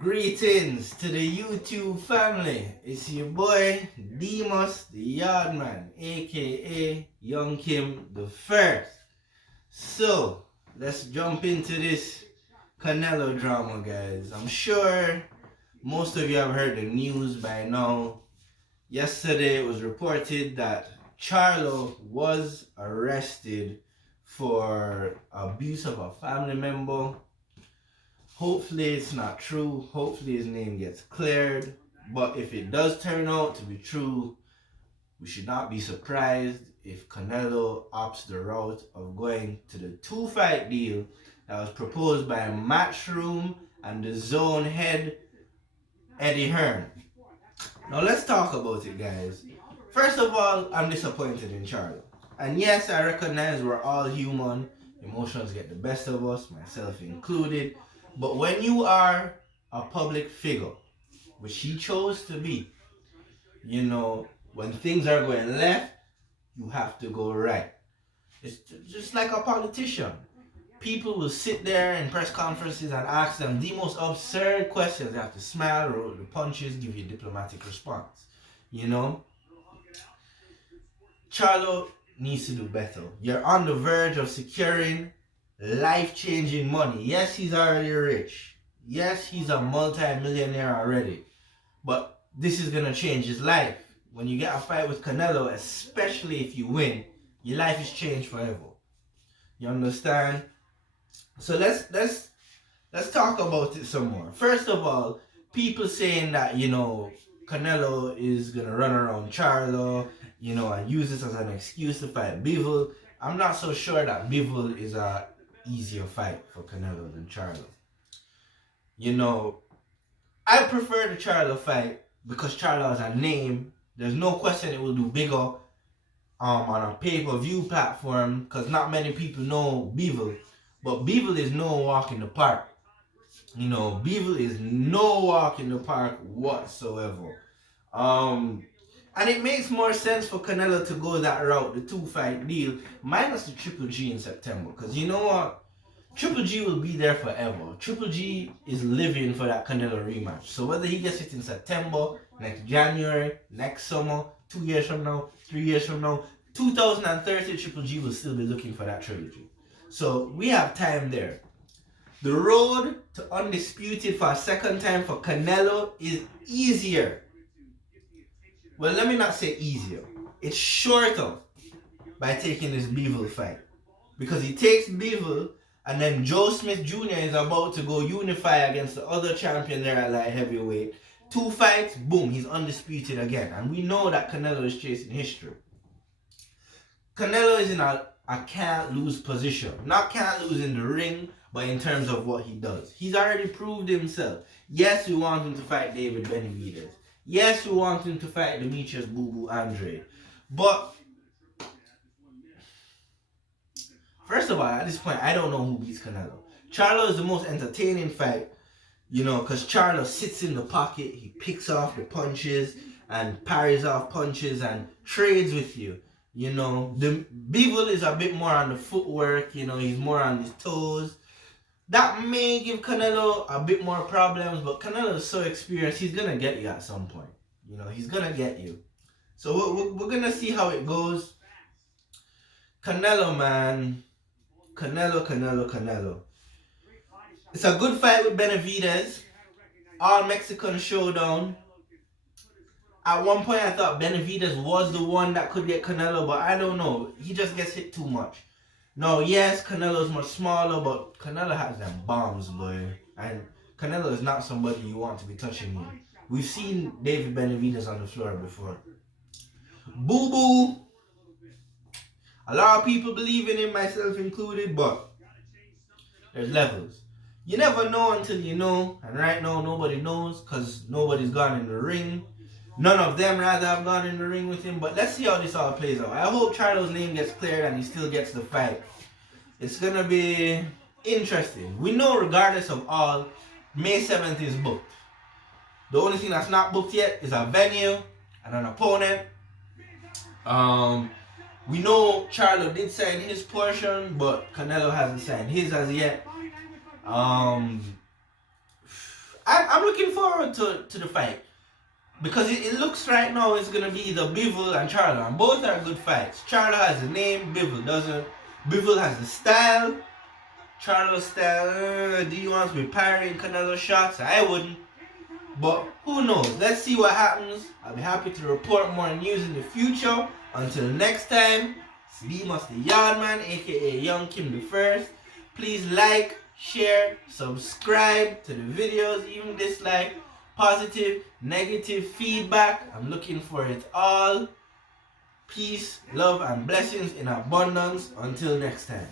Greetings to the YouTube family. It's your boy Demus the Yardman, aka Young Kim the First. So let's jump into this Canelo drama, guys. I'm sure most of you have heard the news by now. Yesterday it was reported that Charlo was arrested for abuse of a family member. Hopefully it's not true. Hopefully his name gets cleared. But if it does turn out to be true, we should not be surprised if Canelo opts the route of going to the two-fight deal that was proposed by Matchroom and the Zone head, Eddie Hearn. Now let's talk about it, guys. First of all, I'm disappointed in Charlo. And yes, I recognize we're all human. Emotions get the best of us, myself included. But when you are a public figure, which he chose to be, when things are going left, you have to go right. It's just like a politician. People will sit there in press conferences and ask them the most absurd questions. They have to smile, roll the punches, give you a diplomatic response. Charlo needs to do better. You're on the verge of securing life-changing money. Yes, he's already rich. Yes, he's a multi-millionaire already. But this is going to change his life. When you get a fight with Canelo, especially if you win, your life is changed forever. You understand? So let's talk about it some more. First of all, people saying that, Canelo is going to run around Charlo, and use this as an excuse to fight Bivol. I'm not so sure that Bivol is a easier fight for Canelo than Charlo. I prefer the Charlo fight because Charlo has a name. There's no question it will do bigger on a pay-per-view platform because not many people know Bivol. But Bivol is no walk in the park. Bivol is no walk in the park whatsoever. And it makes more sense for Canelo to go that route, the two-fight deal, minus the Triple G in September. Because you know what? Triple G will be there forever. Triple G is living for that Canelo rematch. So whether he gets it in September, next January, next summer, 2 years from now, 3 years from now, 2030, Triple G will still be looking for that trilogy. So we have time there. The road to undisputed for a second time for Canelo is easier. Well, let me not say easier. It's shorter by taking this Bivol fight. Because he takes Bivol, and then Joe Smith Jr. is about to go unify against the other champion there at light heavyweight. 2 fights, boom, he's undisputed again. And we know that Canelo is chasing history. Canelo is in a can't-lose position. Not can't lose in the ring, but in terms of what he does. He's already proved himself. Yes, we want him to fight David Benavidez. Yes, we want him to fight Demetrius Boo Boo Andre. But first of all, at this point, I don't know who beats Canelo. Charlo is the most entertaining fight, because Charlo sits in the pocket, he picks off the punches and parries off punches and trades with you. The Bivol is a bit more on the footwork, he's more on his toes. That may give Canelo a bit more problems, but Canelo is so experienced, he's going to get you at some point. He's going to get you. So we're going to see how it goes. Canelo, man. Canelo. It's a good fight with Benavidez. All Mexican showdown. At one point I thought Benavidez was the one that could get Canelo, but I don't know. He just gets hit too much. No, yes, Canelo's much smaller, but Canelo has them bombs, boy. And Canelo is not somebody you want to be touching him. We've seen David Benavidez on the floor before. Boo Boo. A lot of people believe in him, myself included, but there's levels. You never know until you know, and right now nobody knows because nobody's gone in the ring. None of them rather have gone in the ring with him, but let's see how this all plays out. I hope Charlo's name gets cleared and he still gets the fight. It's going to be interesting. We know regardless of all, May 7th is booked. The only thing that's not booked yet is a venue and an opponent. We know Charlo did sign his portion, but Canelo hasn't signed his as yet. I'm I'm looking forward to the fight. Because it looks right now it's going to be the Bivol and Charlo. And both are good fights. Charlo has a name, Bivol doesn't. Bivol has a style. Charlo's style, do you want to be parrying Canelo shots? I wouldn't. But who knows? Let's see what happens. I'll be happy to report more news in the future. Until next time, it's Demas the Yardman, aka Young Kim the First. Please like, share, subscribe to the videos, even dislike. Positive, negative feedback. I'm looking for it all. Peace, love, and blessings in abundance. Until next time.